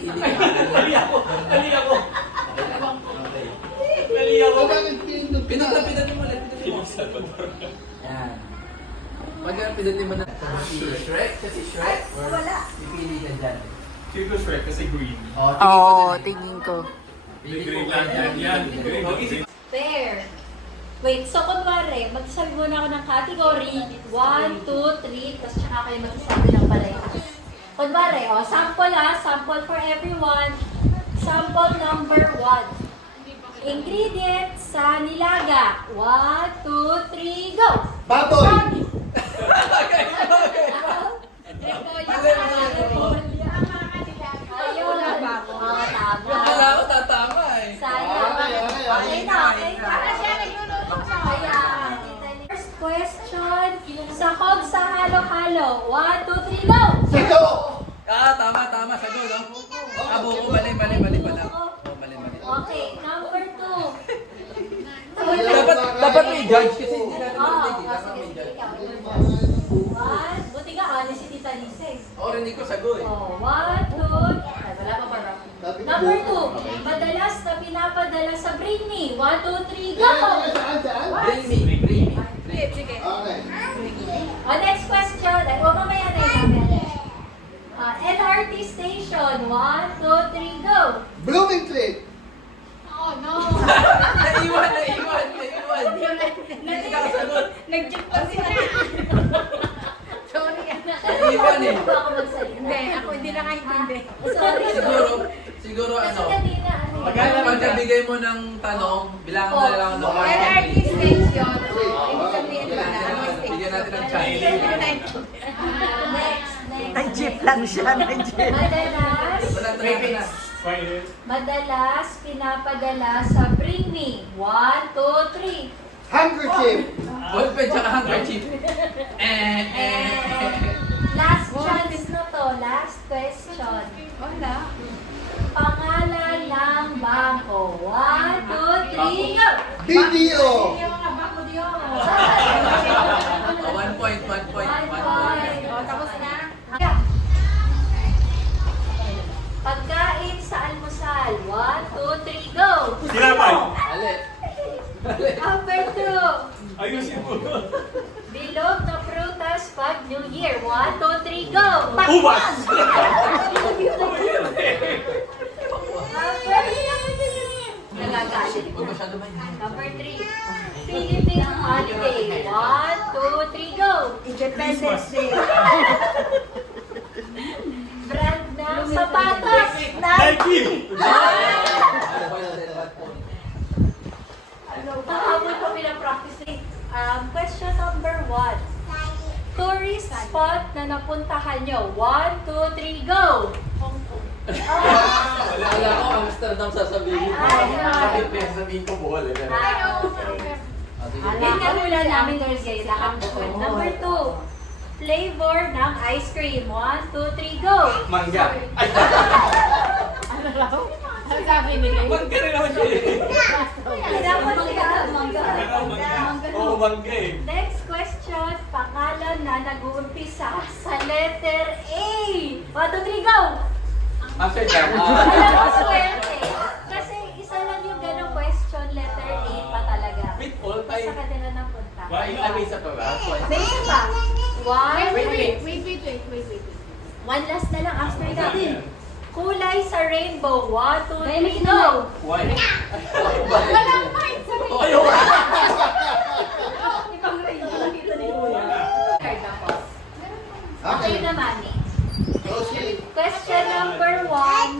Nali ako. Nali ako. Nali ako. Pinaglapitan mo ulit. Salvador. Yan. Paglapitan mo na. Si Shrek? Kasi Shrek? Wala. Pipili ka dyan. Feel ko Shrek kasi green. Oo, tingin ko. May green lang yan. Green. Fair. Wait, so kunwari, magsasabi muna ako ng category, 1, 2, 3, tapos tsaka kayo magsasabi ng parehas. Kunwari, sample sample for everyone. Sample number 1. Ingredient sa nilaga. 1, 2, 3, go! Baboy! Ayun, tama. Wala ko tatama eh. Sayang. Okay na. First question, sahog sa halo-halo. 1, 2, 3, go! Sito! Tama. Sagot, no? Buko. Mali pala. Mali. Okay, number 2. Dapat may judge kasi hindi natin Oh, narinig. Dapat sige, may judge. ikaw. One, buti ka, honest si Tita Lisa eh. Rinig ko sagot eh. 1, 2, ay wala pa para. Number 2, madalas na pinapadala sa Bring Me. 1, 2, 3, go! Saan? Bring me. Sige. Okay. Next question. Ay, mamaya na yun. LRT station. 1, 2, 3, go! Blooming tree! Oh, no. Naiwan. Hindi ka sagot. Nag-jump pa sila. Sorry. Naiwan eh. Ba ako magsalita? Hindi, ako hindi nakaintindi. Sorry. Siguro Kasi kanina, ano pagkabigay mo ng tanong, bilangan mo na lang ng LRT station. Ibig sabihin ba na? Bigyan natin ng chance. Next. Nag-jeep lang siya, nag-jeep. Madalas pinapadala sa Bring Me. 1, 2, 3. Handkerchief! Ballpen tsaka handkerchief. Last chance na to. Last question. Wala. Pangalan ng bangko. 1, 2, 3, go! BDO! 1 point. Tapos na. Pagkain sa almusal. 1, 2, 3, go! Tinapay. Ali. Number 2. Ayusin mo. Bilog na prutas pag New Year. 1, 2, 3, go! Ubas. Nagagalit. Hindi ko masyado mainit. Number 3. Philippine holiday. 1, 2, 3, go! Independence Day. Brand ng sapatos. Nike. Kahapon ko pinapractice. Question number 1. Tourist spot na napuntahan nyo. 1, 2, 3, go! Hong Kong. Wala ko, Amsterdam sasabihin. Sabihin ko buhol eh. Yan nga hula namin guys. Number 2. Flavor ng ice cream. 1, 2, 3, go! Mangga. Ano raw? Ang sabi nila. Mangga rin naman siya eh. Dapat sila mangga. Oo, mangga eh. Next question. Pangalan na nag-uumpisa sa letter A. 1, 2, 3, go! Amsterdam. Alam mo, swerte. Kasi isa lang yung ganong question, letter A pa talaga. With all Sa time. kanila napunta. Isa pa ba? Next pa. One. Wait. One last na lang after natin. Kulay sa rainbow. 1, 2, 3, go! Why? Walang point sa rin. Ayaw. Ibang rainbow nakita ni Kuya. Okay Okay. na, Mami. Proceed. Question number 1.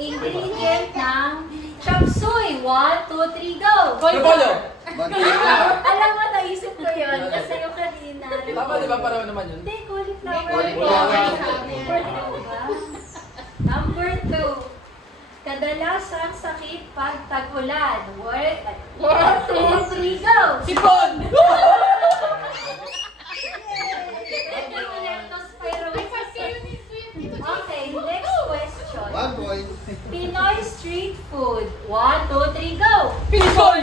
Ingredient ng chop suey. 1, 2, 3, go! Repolyo. Mantika. Alam mo, naisip ko yun. Kasi yung kanina. Tama di ba pareho naman yun? Hindi, cauliflower. Cauliflower. Number 2. Kadalasang sakit pag tag-ulan. 1, 2, 3, go! Sipon! Okay, next question. 1 point. Pinoy street food. 1, 2, 3, go! Pilisoy!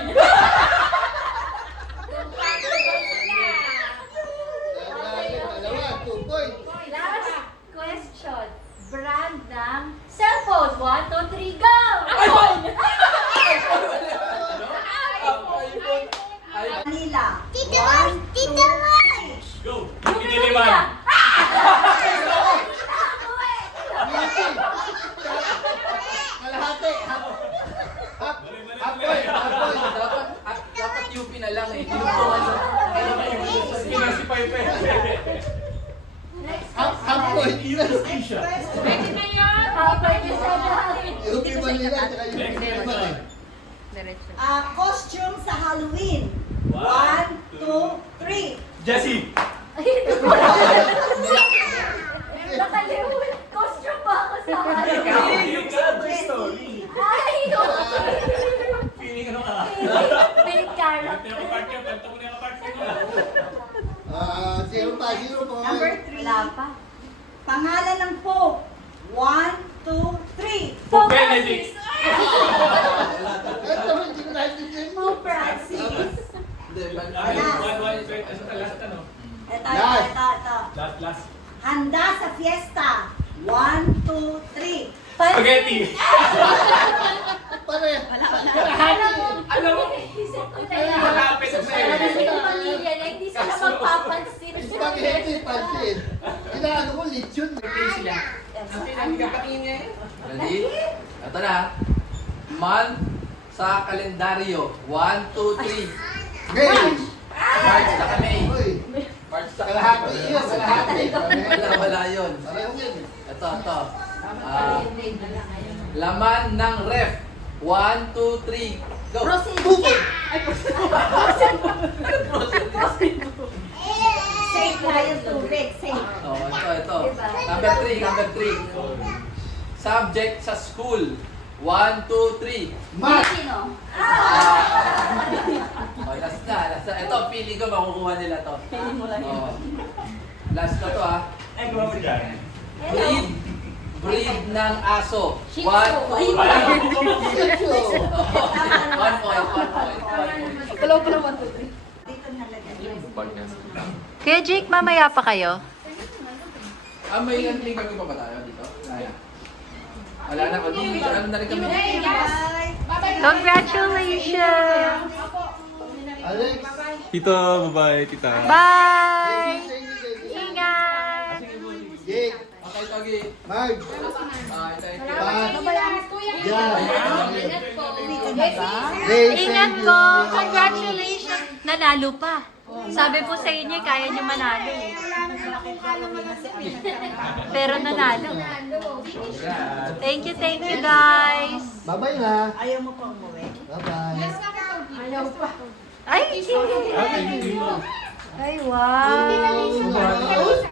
Dalawa, 2 point. Last question. Brand ng cellphone. UP Manila, tsaka UP Manila. Diretso. Costume sa Halloween. 1, 2, 3. Jessie! Nakalimutan. Costume ba ako sa Yung sa Toy Story. Ay, Feeling ano ka? main character. Zero pa. Number 3. Wala pa. Pangalan ng Pope. 1, 2, 3. Pope Benedict. Francis. Ito, hindi ko naintindihan. Pope Francis. Hindi, Ay, ano ka last ano? Ito. Last. Handa sa fiesta. 1, 2, 3. Spaghetti! Pare. Alam mo, Isip ko na Ay, yan. malapit na eh. Para sa yung pamilya na hindi sila magpapansin. Spaghetti, pansit. Inaano ko, lechon. Ready? Ito na. Month sa kalendaryo. 1, 2, 3. Game. March na kami. Uy, March sa kalahati yun, kalahati. Wala yun. Pareho yan. Ito. Laman ng ref. 1, 2, 3. Go. Bukod. Safe na yung tubig. Safe. Ito. Number 3. Subject sa school. 1, 2, 3. Mat. Sino? Last na. Ito, pili ko, makukuha nila to. Oh. Last na to Ay, gawa mo dyan. Breed ng aso. Shih Tzu. 1 point. Lechon. 1 point. Dito nalagay. Kuya Jake, mamaya pa kayo? May may kami pa ba tayo dito? Wala na. Ano na rin kami? Bye. Congratulations! Alex. Tito, babae, tita. Bye! Thank you. Ingat! Jake. Okay, Togi. Marg. Thank you. Pat. Jan. Ingat po! Congratulations! Nanalo pa. Sabi po sa inyo, kaya niyo manalo. eh. Pero nanalo. Thank you guys! Bye-bye na. Ayaw mo pa umuwi? Bye-bye. Ay! Ay, wow!